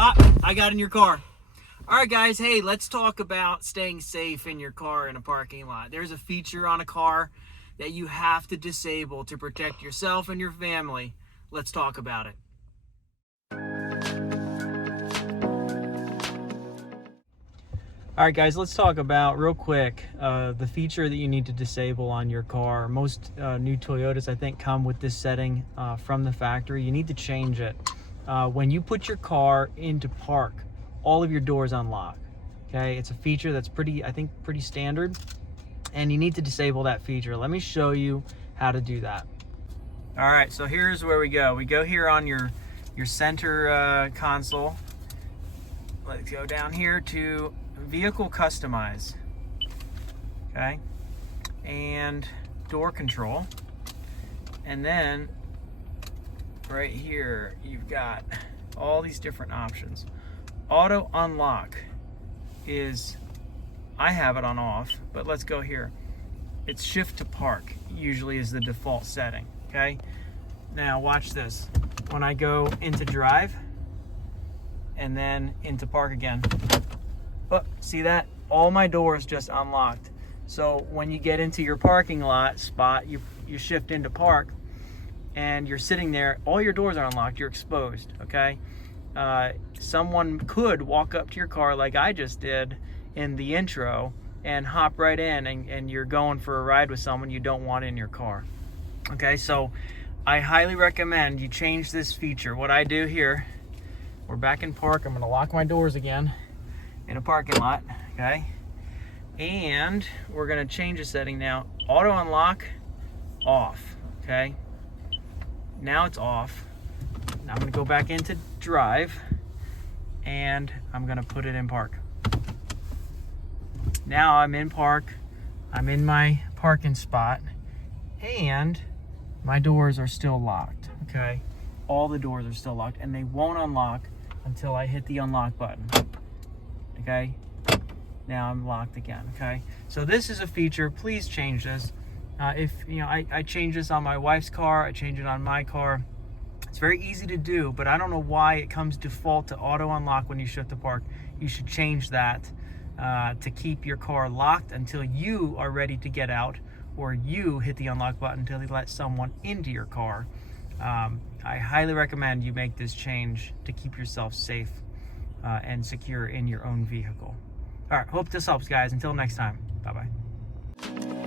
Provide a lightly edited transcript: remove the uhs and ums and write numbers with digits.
I got in your car. All right, guys. Hey, let's talk about staying safe in your car in a parking lot. There's a feature on a car that you have to disable to protect yourself and your family. Let's talk about it. All right, guys, let's talk about real quick the feature that you need to disable on your car. Most new Toyotas, I think, come with this setting from the factory. You need to change it. When you put your car into park, all of your doors unlock. Okay, it's a feature that's pretty standard, and you need to disable that feature. Let me show you how to do that. All right, so here's where we go. We go here on your center console. Let's go down here to vehicle customize, okay, and door control, and then right here you've got all these different options. Auto unlock is, I have it on off, but let's go here. It's shift to park usually is the default setting. Okay, now watch this. When I go into drive and then into park again, oh, see that? All my doors just unlocked. So when you get into your parking lot spot, you shift into park and you're sitting there, all your doors are unlocked, you're exposed, okay? Someone could walk up to your car like I just did in the intro and hop right in, and you're going for a ride with someone you don't want in your car. Okay, so I highly recommend you change this feature. What I do here, we're back in park, I'm gonna lock my doors again in a parking lot, okay? And we're gonna change the setting now. Auto unlock, off, okay? Now it's off. Now I'm gonna go back into drive and I'm gonna put it in park. Now I'm in park, I'm in my parking spot, and my doors are still locked, okay? All the doors are still locked, and they won't unlock until I hit the unlock button. Okay, now I'm locked again. Okay, so this is a feature. Please change this. If you know, I change this on my wife's car, I change it on my car. It's very easy to do, but I don't know why it comes default to auto unlock when you shift to park. You should change that to keep your car locked until you are ready to get out, or you hit the unlock button until you let someone into your car. I highly recommend you make this change to keep yourself safe and secure in your own vehicle. All right, hope this helps, guys. Until next time, bye-bye.